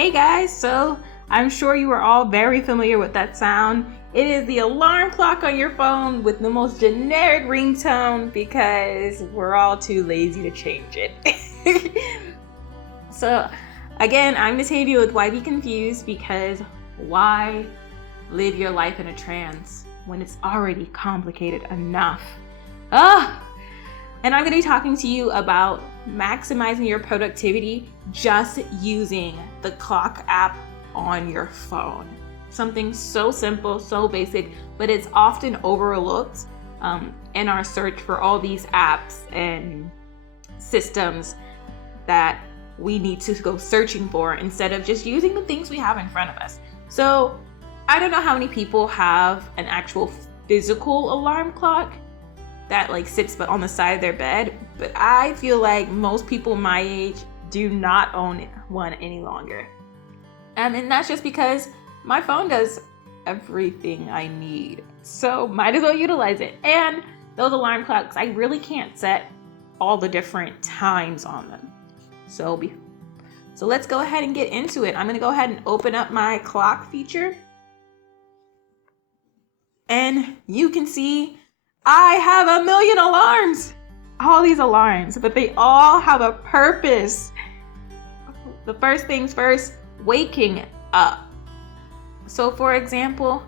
Hey guys, so I'm sure you are all very familiar with that sound. It is the alarm clock on your phone with the most generic ringtone because we're all too lazy to change it. So again, I'm Natavia with YBConfused because why live your life in a trance when it's already complicated enough? And I'm going to be talking to you about maximizing your productivity just using the clock app on your phone. Something so simple, so basic, but it's often overlooked in our search for all these apps and systems that we need to go searching for instead of just using the things we have in front of us. So I don't know how many people have an actual physical alarm clock that sits on the side of their bed, but I feel like most people my age do not own one any longer. And that's just because my phone does everything I need, so might as well utilize it. And those alarm clocks, I really can't set all the different times on them. So let's go ahead and get into it. I'm gonna go ahead and open up my clock feature, and you can see I have 1 million alarms, all these alarms, but they all have a purpose. The first things first, waking up. So for example,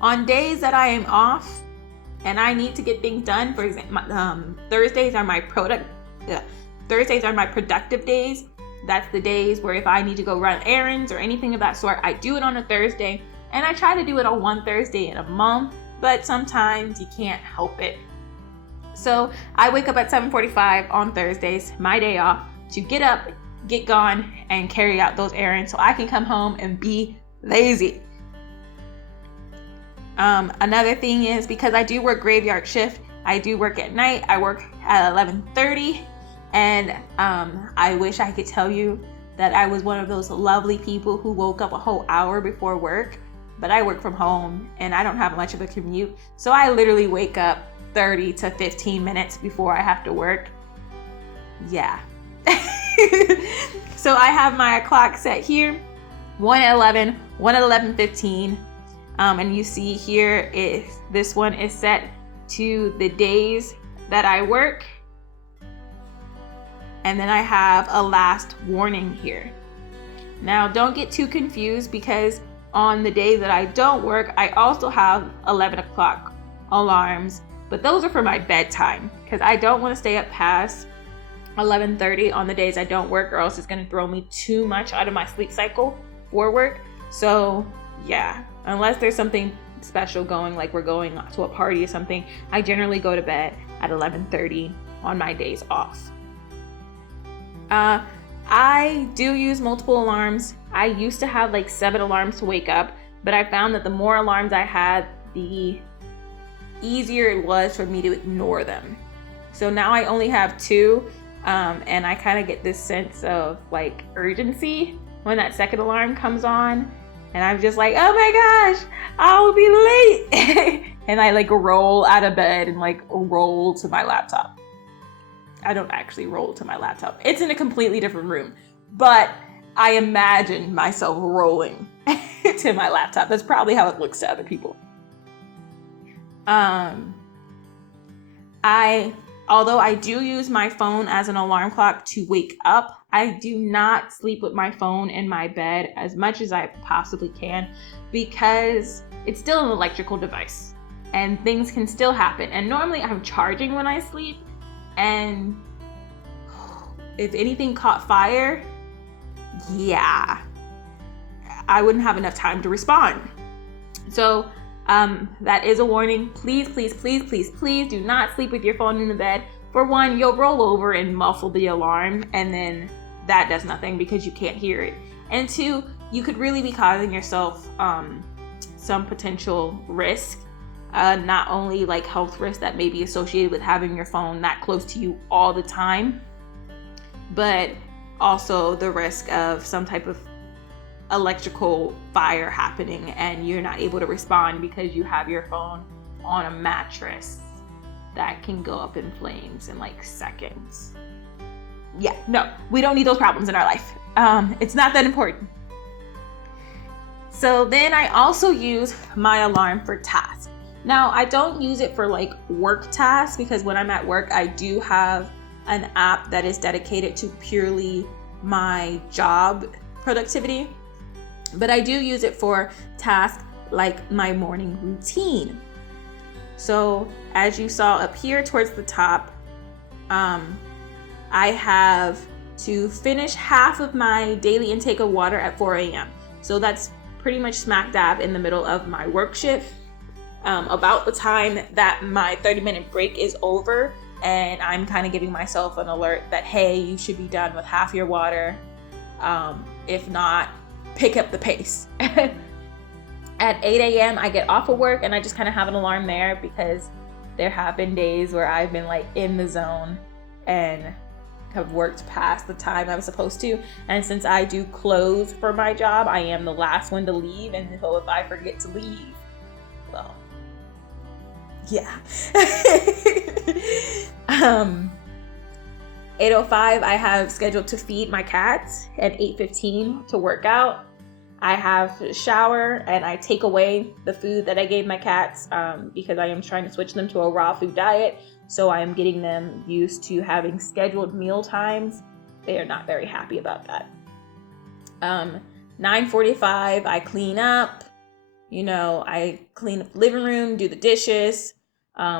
on days that I am off and I need to get things done, for example, Thursdays are my productive days. That's the days where if I need to go run errands or anything of that sort, I do it on a Thursday, and I try to do it on one Thursday in a month. But sometimes you can't help it. So I wake up at 7:45 on Thursdays, my day off, to get up, get gone, and carry out those errands so I can come home and be lazy. Another thing is, because I do work graveyard shift, I do work at night. I work at 11:30, and I wish I could tell you that I was one of those lovely people who woke up a whole hour before work. But I work from home and I don't have much of a commute. So I literally wake up 30 to 15 minutes before I have to work. Yeah. So I have my clock set here, 1 at 11, 1 at 11:15. And you see here, this one is set to the days that I work. And then I have a last warning here. Now don't get too confused, because on the days that I don't work, I also have 11 o'clock alarms, but those are for my bedtime because I don't want to stay up past 11:30 on the days I don't work, or else it's going to throw me too much out of my sleep cycle for work. So yeah, unless there's something special going, like we're going to a party or something, I generally go to bed at 11:30 on my days off. I do use multiple alarms. I used to have 7 alarms to wake up, but I found that the more alarms I had, the easier it was for me to ignore them. So now I only have 2, and I kind of get this sense of urgency when that second alarm comes on, and I'm just like, oh my gosh, I will be late. And I roll out of bed and roll to my laptop. I don't actually roll to my laptop. It's in a completely different room, but I imagine myself rolling to my laptop. That's probably how it looks to other people. Although I do use my phone as an alarm clock to wake up, I do not sleep with my phone in my bed as much as I possibly can, because it's still an electrical device and things can still happen. And normally I'm charging when I sleep, and if anything caught fire, yeah, I wouldn't have enough time to respond. So that is a warning. Please, please, please, please, please do not sleep with your phone in the bed. For one, you'll roll over and muffle the alarm, and then that does nothing because you can't hear it. And 2, you could really be causing yourself some potential risk. Not only health risks that may be associated with having your phone that close to you all the time, but also the risk of some type of electrical fire happening and you're not able to respond because you have your phone on a mattress that can go up in flames in seconds. Yeah, no, we don't need those problems in our life. It's not that important. So then I also use my alarm for tasks. Now, I don't use it for like work tasks because when I'm at work, I do have an app that is dedicated to purely my job productivity. But I do use it for tasks like my morning routine. So as you saw up here towards the top, I have to finish half of my daily intake of water at 4 a.m. So that's pretty much smack dab in the middle of my work shift, about the time that my 30-minute break is over, and I'm kind of giving myself an alert that, hey, you should be done with half your water. If not, pick up the pace. At 8 a.m. I get off of work and I just kind of have an alarm there because there have been days where I've been like in the zone and have worked past the time I was supposed to. And since I do close for my job, I am the last one to leave. And so if I forget to leave, well, yeah. 8:05, I have scheduled to feed my cats, at 8:15 to work out. I have a shower and I take away the food that I gave my cats because I am trying to switch them to a raw food diet. So I am getting them used to having scheduled meal times. They are not very happy about that. 9:45, I clean up. I clean up the living room, do the dishes,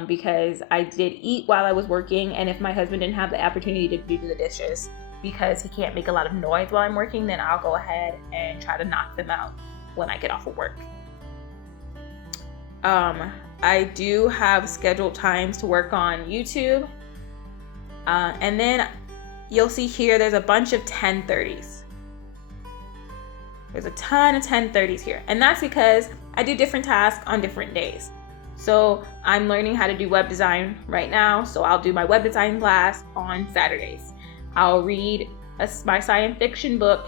because I did eat while I was working. And if my husband didn't have the opportunity to do the dishes, because he can't make a lot of noise while I'm working, then I'll go ahead and try to knock them out when I get off of work. I do have scheduled times to work on YouTube. And then you'll see here, there's a bunch of 10:30s. There's a ton of 10:30s here. And that's because I do different tasks on different days. So I'm learning how to do web design right now. So I'll do my web design class on Saturdays. I'll read my fiction book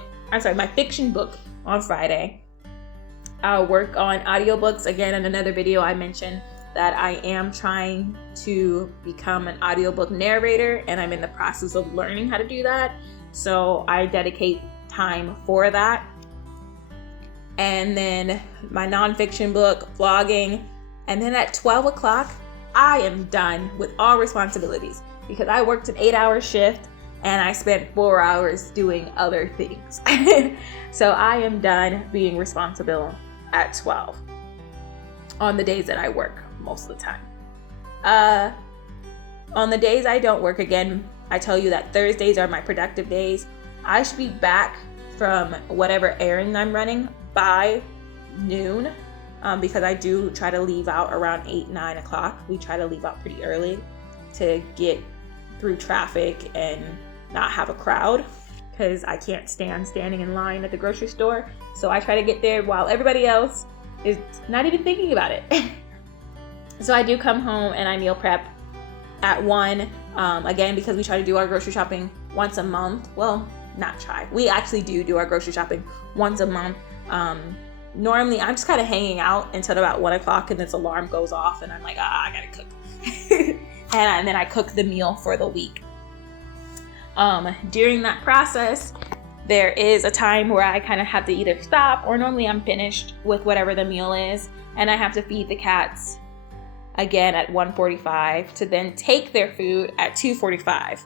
on Friday. I'll work on audiobooks. Again, in another video, I mentioned that I am trying to become an audiobook narrator, and I'm in the process of learning how to do that. So I dedicate time for that. And then my nonfiction book, vlogging. And then at 12 o'clock, I am done with all responsibilities because I worked an 8-hour shift and I spent 4 hours doing other things. So I am done being responsible at 12 on the days that I work most of the time. On the days I don't work, again, I tell you that Thursdays are my productive days. I should be back from whatever errand I'm running by noon, because I do try to leave out around 8-9 o'clock. We try to leave out pretty early to get through traffic and not have a crowd, because I can't stand standing in line at the grocery store. So I try to get there while everybody else is not even thinking about it. So I do come home and I meal prep at 1, again, because we try to do our grocery shopping once a month. Well, not try. We actually do our grocery shopping once a month. Normally I'm just kind of hanging out until about 1 o'clock and this alarm goes off and I'm like, I gotta cook. and then I cook the meal for the week. During that process, there is a time where I kind of have to either stop, or normally I'm finished with whatever the meal is, and I have to feed the cats again at 1:45 to then take their food at 2:45.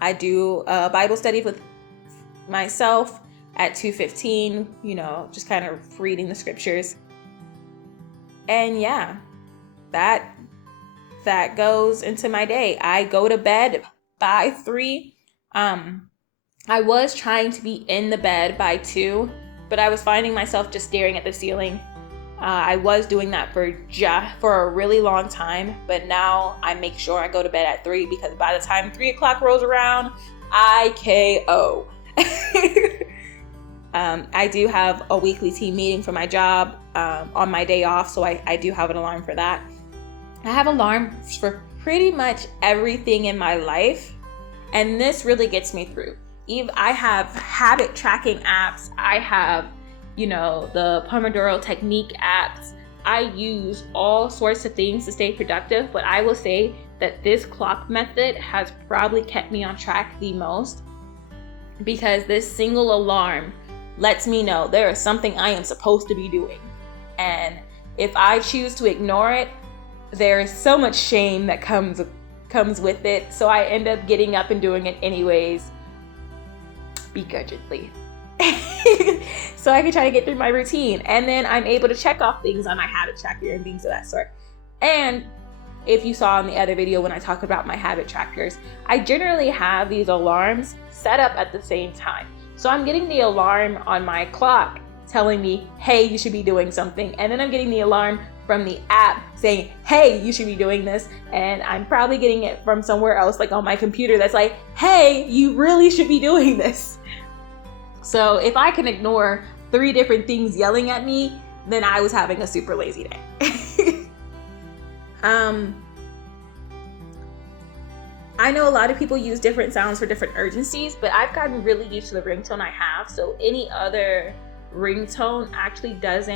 I do a Bible study with myself at 2:15, just kind of reading the scriptures. And yeah, that goes into my day. I go to bed by 3. I was trying to be in the bed by 2, but I was finding myself just staring at the ceiling. I was doing that for a really long time, but now I make sure I go to bed at 3 because by the time 3 o'clock rolls around, I KO. I do have a weekly team meeting for my job on my day off, so I do have an alarm for that. I have alarms for pretty much everything in my life, and this really gets me through. I have habit tracking apps. I have, the Pomodoro technique apps. I use all sorts of things to stay productive, but I will say that this clock method has probably kept me on track the most, because this single alarm lets me know there is something I am supposed to be doing. And if I choose to ignore it, there is so much shame that comes with it. So I end up getting up and doing it anyways, begrudgingly. So I can try to get through my routine. And then I'm able to check off things on my habit tracker and things of that sort. And if you saw in the other video when I talked about my habit trackers, I generally have these alarms set up at the same time. So I'm getting the alarm on my clock telling me, hey, you should be doing something. And then I'm getting the alarm from the app saying, hey, you should be doing this. And I'm probably getting it from somewhere else, like on my computer, that's like, hey, you really should be doing this. So if I can ignore 3 different things yelling at me, then I was having a super lazy day. I know a lot of people use different sounds for different urgencies, but I've gotten really used to the ringtone I have. So any other ringtone actually does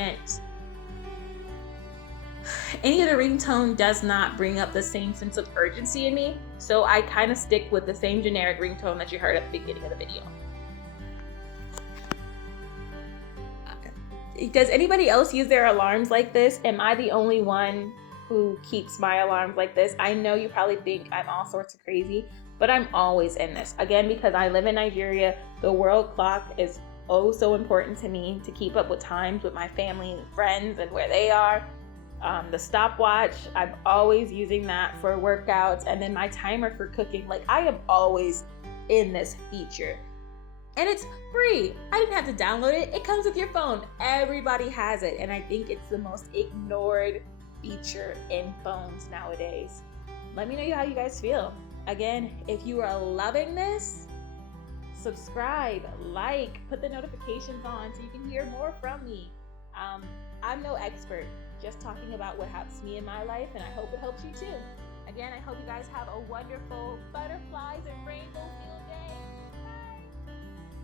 not bring up the same sense of urgency in me. So I kind of stick with the same generic ringtone that you heard at the beginning of the video. Does anybody else use their alarms like this? Am I the only one who keeps my alarms like this? I know you probably think I'm all sorts of crazy, but I'm always in this. Again, because I live in Nigeria, the world clock is oh so important to me to keep up with times with my family and friends and where they are. The stopwatch, I'm always using that for workouts, and then my timer for cooking. Like, I am always in this feature. And it's free. I didn't have to download it. It comes with your phone. Everybody has it. And I think it's the most ignored feature in phones nowadays. Let me know how you guys feel. Again, if you are loving this, subscribe, like, put the notifications on so you can hear more from me. I'm no expert, just talking about what helps me in my life, and I hope it helps you too. Again, I hope you guys have a wonderful butterflies and rainbow filled day.